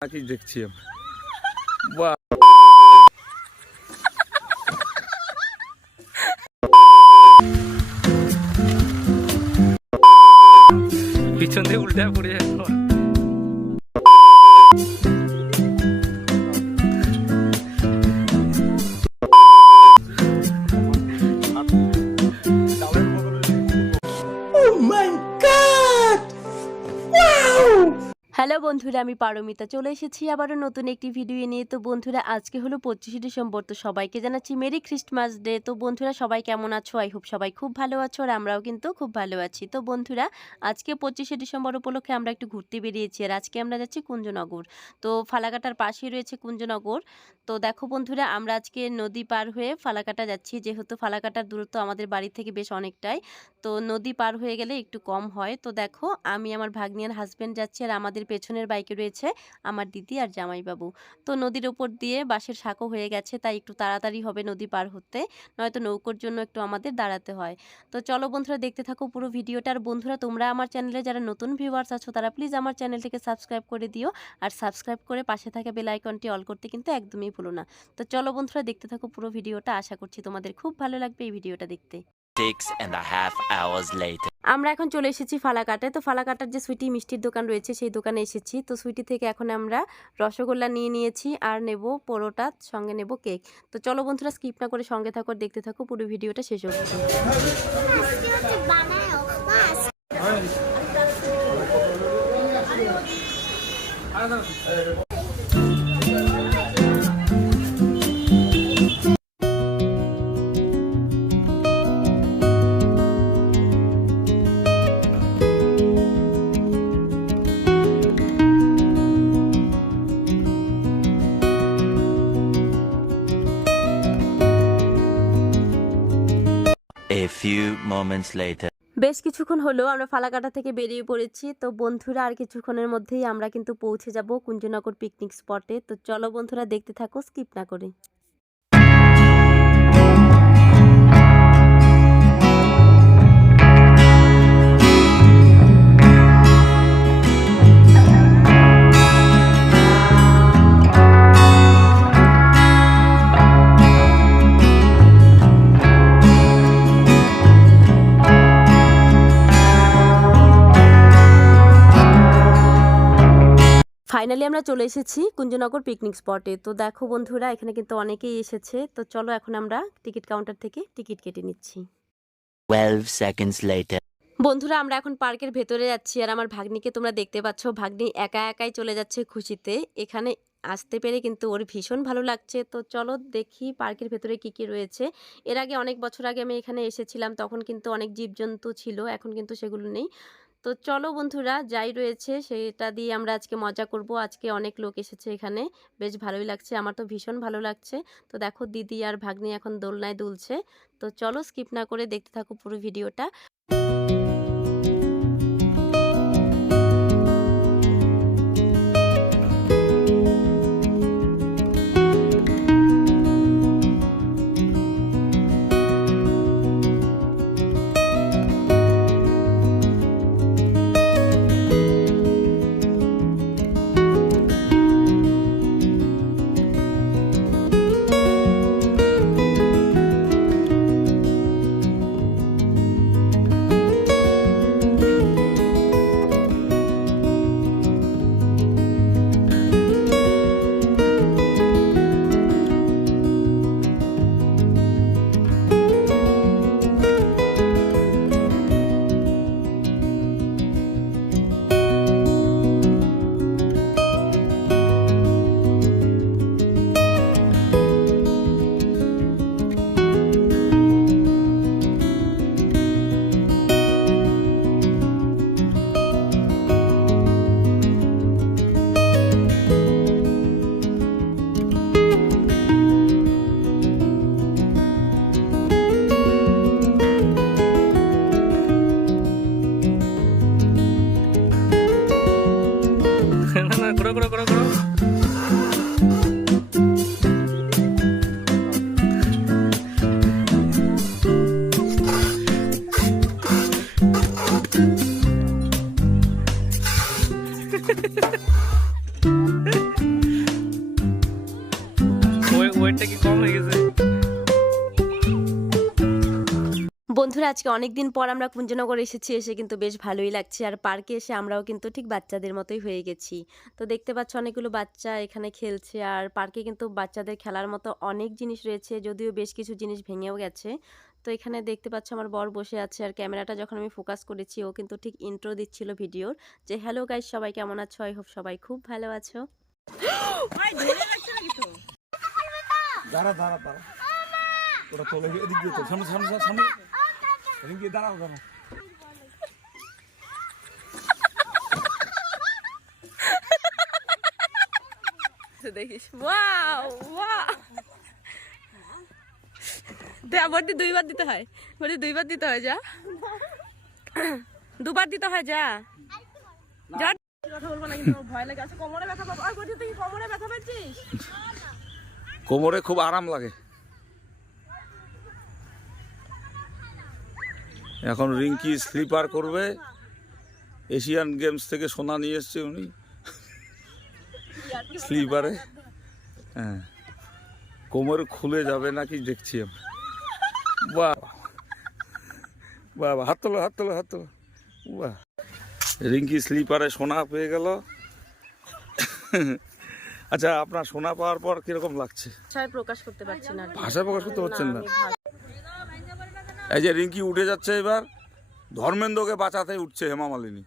নাকি দেখছি আমি। বাহ পিছন দিয়ে উল্টা পড়ে যায় হ্যালো বন্ধুরা, আমি পারমিতা চলে এসেছি আবারও নতুন একটি ভিডিও নিয়ে। তো বন্ধুরা, আজকে হলো পঁচিশে ডিসেম্বর, তো সবাইকে জানাচ্ছি মেরি খ্রিস্টমাস ডে। তো বন্ধুরা, সবাই কেমন আছো? আই হোপ সবাই খুব ভালো আছো আর আমরাও কিন্তু খুব ভালো আছি। তো বন্ধুরা, আজকে পঁচিশে ডিসেম্বর উপলক্ষে আমরা একটু ঘুরতে বেরিয়েছি আর আজকে আমরা যাচ্ছি কুঞ্জনগর। তো ফালাকাটার পাশেই রয়েছে কুঞ্জনগর। তো দেখো বন্ধুরা, আমরা আজকে নদী পার হয়ে ফালাকাটা যাচ্ছি। যেহেতু ফালাকাটার দূরত্ব আমাদের বাড়ি থেকে বেশ অনেকটাই, তো নদী পার হয়ে গেলে একটু কম হয়। তো দেখো, আমি আমার ভাগ্নিয়ার হাজব্যান্ড যাচ্ছি আর আমাদের পেছনের বাইকে রয়েছে আমার দিদি আর জামাইবাবু। তো নদীর ওপর দিয়ে বাঁশের সাঁকো হয়ে গেছে, তাই একটু তাড়াতাড়ি হবে নদী পার হতে, নয়তো নৌকোর জন্য একটু আমাদের দাঁড়াতে হয়। তো চলো বন্ধুরা, দেখতে থাকো পুরো ভিডিওটা। আর বন্ধুরা, তোমরা আমার চ্যানেলে যারা নতুন ভিউয়ার্স আছো, তারা প্লিজ আমার চ্যানেলটিকে সাবস্ক্রাইব করে দিও। আর সাবস্ক্রাইব করে পাশে থাকা বেল আইকনটি অল করতে কিন্তু একদমই ভুলো না। তো চলো বন্ধুরা, দেখতে থাকো পুরো ভিডিওটা। আশা করছি তোমাদের খুব ভালো লাগবে এই ভিডিওটা দেখতে। Six and a half hours later. আমরা এখন চলে এসেছি ফালাকাটায় তো ফালাকাটার যে সুইটি মিষ্টির দোকান রয়েছে, সেই দোকানে এসেছি। তো সুইটি থেকে এখন আমরা রসগোল্লা নিয়ে নিয়েছি আর নেব পরোটা, সঙ্গে নেব কেক। তো চলো বন্ধুরা, স্কিপ না করে সঙ্গে থাকো, দেখতে থাকো, পুরো ভিডিওটা শেষ অবধি। Moments later. বেশ কিছুক্ষণ হলো, আমরা ফালাকাটা থেকে বেরিয়ে পড়েছি। তো বন্ধুরা, আর কিছুক্ষণের মধ্যেই আমরা কিন্তু পৌঁছে যাব কুঞ্জনগর পিকনিক স্পটে তো চলো বন্ধুরা, দেখতে থাকো স্কিপ না করে। ফাইনালি আমরা চলে এসেছি কুঞ্জনগর পিকনিক স্পটে তো দেখো বন্ধুরা এখানে কিন্তু অনেকেই এসেছে। তো চলো এখন আমরা টিকিট কাউন্টার থেকে টিকিট কেটে নিচ্ছি। 12 seconds later. বন্ধুরা আমরা এখন পার্কের ভেতরে যাচ্ছি আর আমার ভাগ্নিকে তোমরা দেখতে পাচ্ছ। ভাগ্নি একা একাই চলে যাচ্ছে খুশিতে। এখানে আসতে পেরে কিন্তু ওর ভীষণ ভালো লাগছে। তো চলো দেখি পার্কের ভেতরে কি কি রয়েছে। এর আগে অনেক বছর আগে আমি এখানে এসেছিলাম তখন কিন্তু অনেক জীবজন্তু ছিল এখন কিন্তু সেগুলো নেই। তো চলো বন্ধুরা, যাই রয়েছে সেটা দিয়ে আমরা আজকে মজা করব। আজকে অনেক লোক এসেছে এখানে, বেশ ভালোই লাগছে, আমার তো ভীষণ ভালো লাগছে। তো দেখো দিদি আর ভাগ্নি এখন দোলনায় দুলছে। তো চলো স্কিপ না করে দেখতে থাকো পুরো ভিডিওটা আজকে অনেক দিন পর আমরা কুঞ্জনগর এসেছি এসে কিন্তু বেশ ভালোই লাগছে। আর পার্কে এসে আমরাও কিন্তু ঠিক বাচ্চাদের মতোই হয়ে গেছি। তো দেখতে পাচ্ছ অনেকগুলো বাচ্চা এখানে খেলছে। আর পার্কে কিন্তু বাচ্চাদের খেলার মতো অনেক জিনিস রয়েছে যদিও বেশ কিছু জিনিস ভেঙেও গেছে। তো এখানে দেখতে পাচ্ছ আমার বর বসে আছে। আর ক্যামেরাটা যখন আমি ফোকাস করেছি ও কিন্তু ঠিক ইন্ট্রো দিচ্ছিল ভিডিওর যে হ্যালো গাইস সবাই কেমন আছো? আই হোপ সবাই খুব ভালো আছো। দাঁড়া দাঁড়া দাঁড়া। ওটা চলে গিয়ে এদিক দিয়ে সামনে সামনে, সামনে। এদিক দাঁড়াও দাঁড়াও। দেখিস। Wow wow. দে বডি দুইবার দিতে হয়। বডি দুইবার দিতে হয় যা। দুবার দিতে হয় যা। যা। কথা বলব না কিন্তু আমার ভয় লাগে আছে। কোমরে ব্যথা পাবো। আর বডি তুই কোমরে ব্যথা পাচ্ছিস? কোমরে খুব আরাম লাগে। এখন রিঙ্কি স্লিপার করবে। এশিয়ান গেমস থেকে সোনা নিয়ে এসছে উনি। স্লিপারে। হ্যাঁ। কোমর খুলে যাবে নাকি দেখছি আমি বাহ। বাহ বাহ, হাত তোলো হাত তোলো হাত তোলো। বাহ। রিঙ্কি স্লিপারে সোনা পেয়ে গেল। আচ্ছা আপনার সোনা পাওয়ার পর কীরকম লাগছে? ভাষায় প্রকাশ করতে পারছি না। ভাষা প্রকাশ করতে পারছেন না? এই যে রিঙ্কি উঠে যাচ্ছে এবার ধর্মেন্দ্রকে বাঁচাতে উঠছে হেমা মালিনী।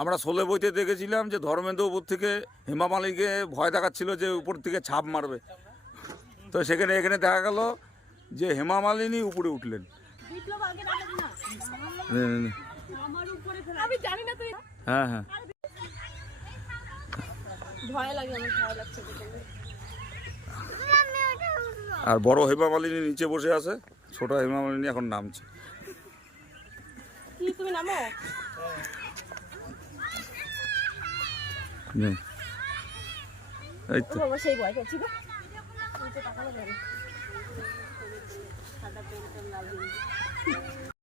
আমরা সোলে বইতে দেখেছিলাম যে ধর্মেন্দ্র উপর থেকে হেমা মালিনীকে ভয় দেখাচ্ছিল যে উপর থেকে ছাপ মারবে। তো সেখানে এখানে দেখা গেল যে হেমা মালিনী উপরে উঠলেন। হ্যাঁ হ্যাঁ। আর বড় হেমা মালিনী নিচে বসে আছে। ছোট হেমা মালিনী এখন নামছে। কি তুমি নামো? এই তো। সেই ভয় করছি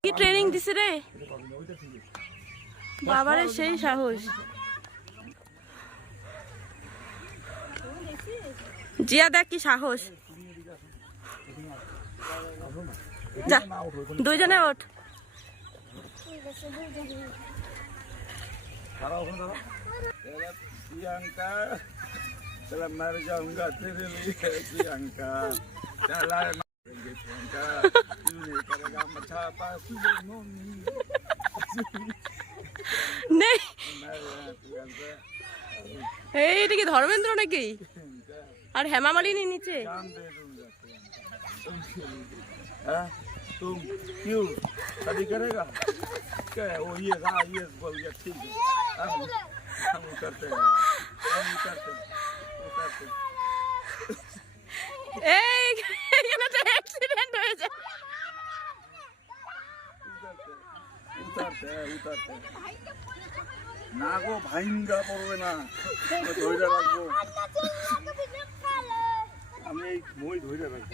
কি ট্রেনিং দিছে রে? বাবারে সেই সাহস। জিয়া দেখ কি সাহস। যা দুইজনে ওঠ प्रियंका चला मर जाऊंगा तेरे लिए प्रियंका चला मारेंगे प्रियंका तू नहीं करेगा मछा पास मम्मी নেই मैं प्रियंका এই এটা কি ধর্মেন্দ্র নাকি আর হেমা মালিনী নিচে तुम क्यों शादी करेगा क्या है? वो ये हाँ ये बोल गया ठीक है हम हम उतरते हैं हम उतरते हैं उतरते हैं এই এখানে তো অ্যাক্সিডেন্ট হয়েছে উতারতে উতারতে না গো ভাইঙ্গা পড়বে না আমি ধৈর্য রাখবো আমি এই মই ধৈর্য রাখবো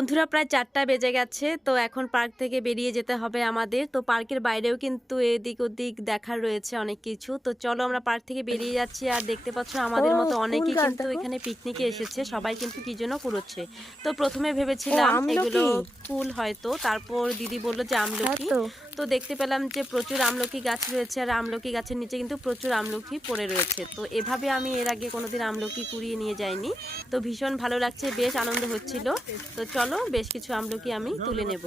বন্ধুরা প্রায় চারটা বেজে গেছে তো এখন পার্ক থেকে বেরিয়ে যেতে হবে আমাদের। তো পার্কের বাইরেও কিন্তু এদিক ওদিক দেখার রয়েছে অনেক কিছু। তো চলো আমরা পার্ক থেকে বেরিয়ে যাচ্ছি আর দেখতে পাচ্ছ আমাদের মতো অনেকেই কিন্তু এখানে পিকনিকে এসেছে সবাই কিন্তু কি জন্য কুড়োচ্ছে তো প্রথমে ভেবেছিলাম এগুলো ফুল হয়তো তারপর দিদি বলল যে আমলকি। তো দেখতে পেলাম যে প্রচুর আমলকি গাছ রয়েছে আর আমলকি গাছের নিচে কিন্তু প্রচুর আমলকি পড়ে রয়েছে। তো এভাবে আমি এর আগে কোনোদিন আমলকি কুড়িয়ে নিয়ে যাইনি। তো ভীষণ ভালো লাগছে বেশ আনন্দ হচ্ছিল। তো চলো বেশ কিছু আমলকি আমি তুলে নেব।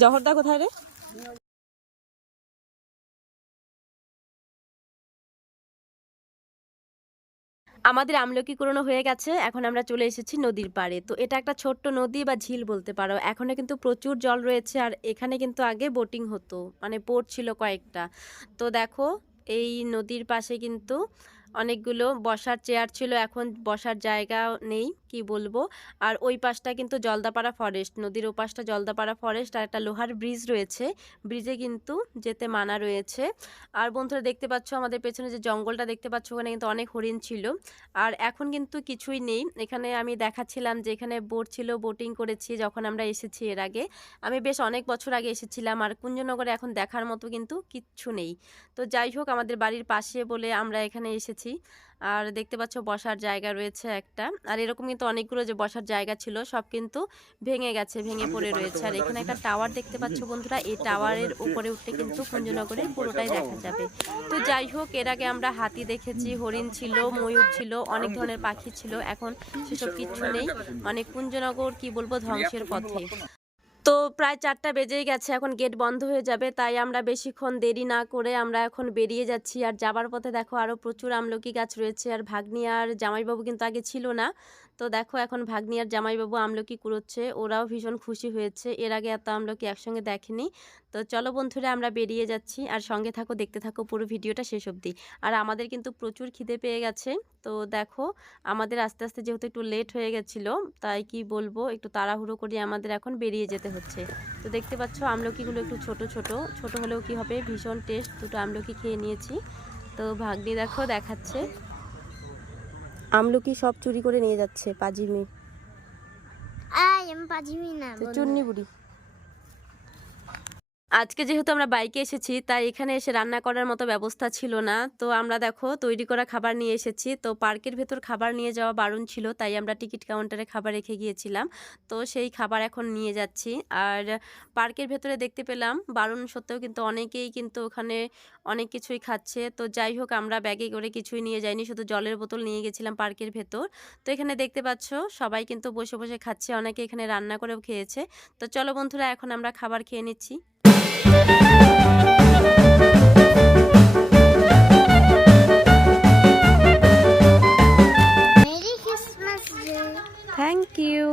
জহরদা কোথায় রে? আমাদের আমলকি হয়ে গেছে, এখন আমরা চলে এসেছি নদীর পাড়ে। তো এটা একটা ছোট্ট নদী বা ঝিল বলতে পারো। এখানে কিন্তু প্রচুর জল রয়েছে আর এখানে কিন্তু আগে বোটিং হতো মানে পোর্ট ছিল কয়েকটা। তো দেখো, এই নদীর পাশে কিন্তু অনেকগুলো বসার চেয়ার ছিল, এখন বসার জায়গা নেই, কি বলব? আর ওই পাশটা কিন্তু জলদাপাড়া ফরেস্ট নদীর ও পাশটা জলদাপাড়া ফরেস্ট আর একটা লোহার ব্রিজ রয়েছে। ব্রিজে কিন্তু যেতে মানা রয়েছে। আর বন্ধুরা দেখতে পাচ্ছ আমাদের পেছনে যে জঙ্গলটা দেখতে পাচ্ছ, ওখানে কিন্তু অনেক হরিণ ছিল। আর এখন কিন্তু কিছুই নেই। এখানে আমি দেখাচ্ছিলাম যে এখানে বোট ছিল বোটিং করেছি যখন আমরা এসেছি এর আগে। আমি বেশ অনেক বছর আগে এসেছিলাম আর কুঞ্জনগরে এখন দেখার মতো কিন্তু কিচ্ছু নেই। তো যাই হোক, আমাদের বাড়ির পাশে বলে আমরা এখানে এসেছি। আর দেখতে পাচ্ছ বসার জায়গা রয়েছে একটা। আর এরকম কিন্তু অনেকগুলো যে বসার জায়গা ছিল সব কিন্তু ভেঙে গেছে ভেঙে পড়ে রয়েছে। আর এখানে একটা টাওয়ার দেখতে পাচ্ছ বন্ধুরা। এই টাওয়ারের উপরে উঠলে কিন্তু কুঞ্জনগরের পুরোটাই দেখা যাবে। তো যাই হোক এর আগে আমরা হাতি দেখেছি হরিণ ছিল ময়ূর ছিল অনেক ধরনের পাখি ছিল। এখন সেসব কিচ্ছু নেই। মানে কুঞ্জনগর কি বলব ধ্বংসের পথে। তো প্রায় চারটা বেজেই গেছে, এখন গেট বন্ধ হয়ে যাবে, তাই আমরা বেশিক্ষণ দেরি না করে আমরা এখন বেরিয়ে যাচ্ছি। আর যাবার পথে দেখো আরও প্রচুর আমলকি গাছ রয়েছে, আর ভাগ্নি আর জামাইবাবু কিন্তু আগে ছিল না। তো দেখো এখন ভাগ্নি আর জামাইবাবু আমলকি কুড়োচ্ছে, ওরাও ভীষণ খুশি হয়েছে। এর আগে এত আমলকি একসঙ্গে দেখেনি। তো চলো বন্ধুরা, আমরা বেরিয়ে যাচ্ছি আর সঙ্গে থাকো, দেখতে থাকো পুরো ভিডিওটা শেষ অবধি। আর আমাদের কিন্তু প্রচুর খিদে পেয়ে গেছে। তো দেখো, আমাদের আস্তে আস্তে যেহেতু একটু লেট হয়ে গেছিল, তাই কি বলব, একটু তাড়াহুড়ো করে আমাদের এখন বেরিয়ে যেতে হচ্ছে। তো দেখতে পাচ্ছ, আমলকিগুলো একটু ছোট ছোট। ছোট হলেও কি হবে, ভীষণ টেস্ট দুটো আমলকি খেয়ে নিয়েছি। তো ভাগ্নি দেখো দেখাচ্ছে। আমলকি সব চুরি করে নিয়ে যাচ্ছে পাজিমি। আই আমি পাজিমি না চুন্নি বুড়ি। আজকে যেহেতু আমরা বাইকে এসেছি, তাই এখানে এসে রান্না করার মতো ব্যবস্থা ছিল না। তো আমরা দেখো, তৈরি করা খাবার নিয়ে এসেছি। তো পার্কের ভেতর খাবার নিয়ে যাওয়া বারণ ছিল, তাই আমরা টিকিট কাউন্টারে খাবার রেখে গিয়েছিলাম। তো সেই খাবার এখন নিয়ে যাচ্ছি। আর পার্কের ভেতরে দেখতে পেলাম, বারণ সত্ত্বেও কিন্তু অনেকেই কিন্তু ওখানে অনেক কিছুই খাচ্ছে। তো যাই হোক, আমরা ব্যাগে করে কিছুই নিয়ে যাইনি, শুধু জলের বোতল নিয়ে গেছিলাম পার্কের ভেতর। তো এখানে দেখতে পাচ্ছ, সবাই কিন্তু বসে বসে খাচ্ছে, অনেকে এখানে রান্না করেও খেয়েছে। তো চলো বন্ধুরা, এখন আমরা খাবার খেয়ে নিচ্ছি। থ্যাংক ইউ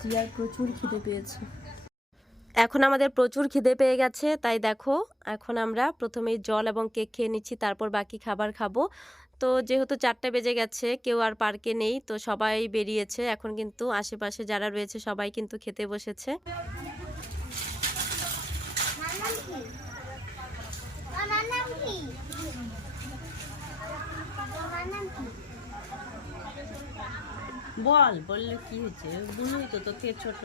জিয়ার প্রচুর খিদে পেয়েছে। এখন আমাদের প্রচুর খিদে পেয়ে গেছে, তাই দেখো এখন আমরা প্রথমেই জল এবং কেক খেয়ে নিচ্ছি, তারপর বাকি খাবার খাব। তো যেহেতু চারটে বেজে গেছে, কেউ আর পার্কে নেই, তো সবাই বেরিয়েছে। এখন কিন্তু আশেপাশে যারা রয়েছে সবাই কিন্তু খেতে বসেছে। বল, বললে কি হচ্ছে? বুঝলি তো তোকে ছোট।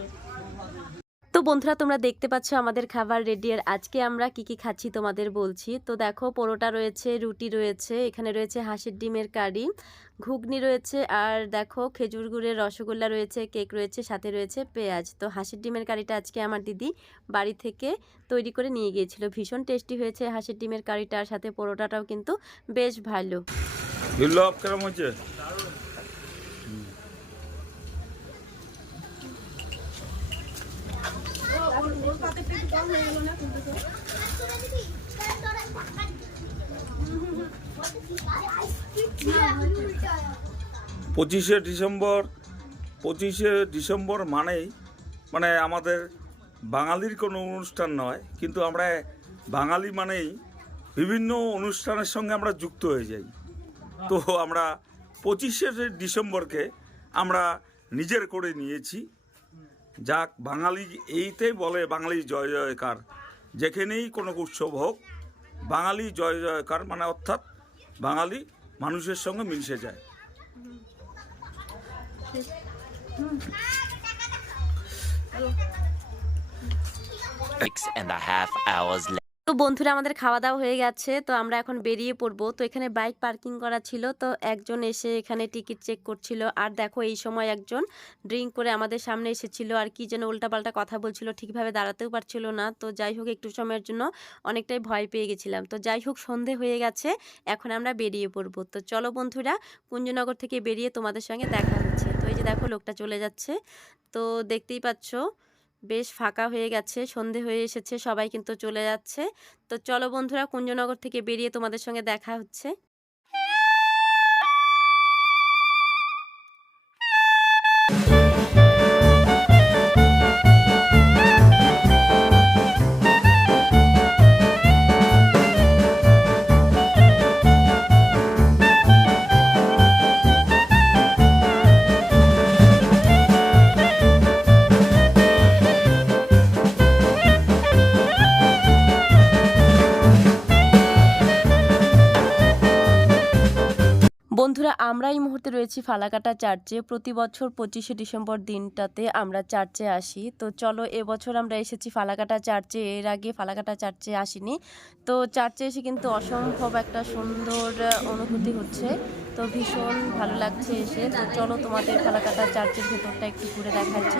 বন্ধুরা, তোমরা দেখতে পাচ্ছ আমাদের খাবার রেডি আর আজকে আমরা কি কি খাচ্ছি তোমাদের বলছি। তো দেখো, পরোটা রয়েছে, রুটি রয়েছে, এখানে রয়েছে হাঁসের ডিমের কারি, ঘুগনি রয়েছে, আর দেখো খেজুর গুড়ের রসগোল্লা রয়েছে, কেক রয়েছে, সাথে রয়েছে পেঁয়াজ। তো হাঁসের ডিমের কারিটা আজকে আমার দিদি বাড়ি থেকে তৈরি করে নিয়ে গিয়েছিল। ভীষণ টেস্টি হয়েছে হাঁসের ডিমের কারিটা আর সাথে, পরোটাটাও কিন্তু বেশ ভালো। পঁচিশে ডিসেম্বর পঁচিশে ডিসেম্বর মানেই মানে আমাদের বাঙালির কোনো অনুষ্ঠান নয়, কিন্তু আমরা বাঙালি মানেই বিভিন্ন অনুষ্ঠানের সঙ্গে আমরা যুক্ত হয়ে যাই। তো আমরা পঁচিশে ডিসেম্বরকে আমরা নিজের করে নিয়েছি। যাক, বাঙালি এইতেই বলে, বাঙালি জয় জয়কার যেখানেই কোনো উৎসব হোক, বাঙালি জয় জয়কার মানে অর্থাৎ বাঙালি মানুষের সঙ্গে মিশে যায় Six and a half hours later. তো বন্ধুরা, আমাদের খাওয়া দাওয়া হয়ে গেছে। তো আমরা এখন বেরিয়ে পড়ব। তো এখানে বাইক পার্কিং করা ছিল। তো একজন এসে এখানে টিকিট চেক করছিল। আর দেখো, এই সময় একজন ড্রিঙ্ক করে আমাদের সামনে এসেছিল। আর কি যেন উল্টাপাল্টা কথা বলছিল, ঠিকভাবে দাঁড়াতেও পারছিল না। তো যাই হোক, একটু সময়ের জন্য অনেকটাই ভয় পেয়ে গেছিলাম। তো যাই হোক, সন্ধে হয়ে গেছে। এখন আমরা বেরিয়ে পড়ব। তো চলো বন্ধুরা, কুঞ্জনগর থেকে বেরিয়ে তোমাদের সঙ্গে দেখা হচ্ছে। তো এই যে দেখো, লোকটা চলে যাচ্ছে। তো দেখতেই পাচ্ছ বেশ ফাঁকা হয়ে গেছে, সন্ধে হয়ে এসেছে, সবাই কিন্তু চলে যাচ্ছে। তো চলো বন্ধুরা, কুঞ্জনগর থেকে বেরিয়ে তোমাদের সঙ্গে দেখা হচ্ছে। আমরা এই মুহূর্তে রয়েছি ফালাকাটা চার্চে। প্রতি বছর পঁচিশে ডিসেম্বর দিনটাতে আমরা চার্চে আসি। তো চলো এবছর আমরা এসেছি ফালাকাটা চার্চে। এর আগে ফালাকাটা চার্চে আসিনি। তো চার্চে এসে কিন্তু অসম্ভব একটা সুন্দর অনুভূতি হচ্ছে। তো ভীষণ ভালো লাগছে এসে। তো চলো, তোমাদের ফালাকাটা চার্চের ভেতরটা একটু ঘুরে দেখাচ্ছি।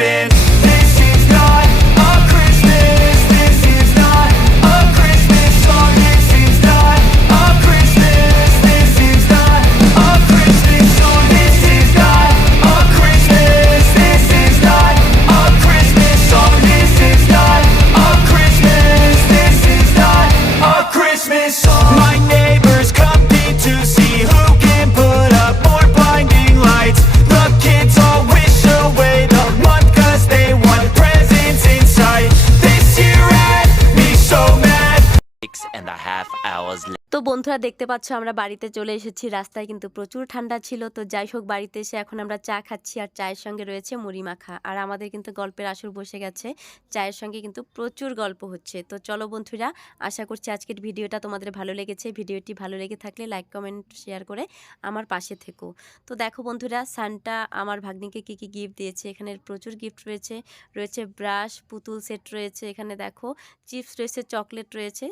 been তো বন্ধুরা দেখতে পাচ্ছ আমরা বাড়িতে চলে এসেছি। রাস্তায় কিন্তু প্রচুর ঠান্ডা ছিল। তো যাই হোক, বাড়িতে এসে এখন আমরা চা খাচ্ছি আর চায়ের সঙ্গে রয়েছে মুড়ি মাখা। আর আমাদের কিন্তু গল্পের আসর বসে গেছে। চায়ের সঙ্গে কিন্তু প্রচুর গল্প হচ্ছে। তো চলো বন্ধুরা, আশা করছি আজকের ভিডিওটা তোমাদের ভালো লেগেছে। ভিডিওটি ভালো লেগে থাকলে লাইক, কমেন্ট, শেয়ার করে আমার পাশে থেকো। তো দেখো বন্ধুরা, সানটা আমার ভাগ্নিকে কী কী গিফট দিয়েছে? এখানে প্রচুর গিফট রয়েছে। রয়েছে ব্রাশ পুতুল সেট রয়েছে। এখানে দেখো চিপস রয়েছে চকলেট রয়েছে।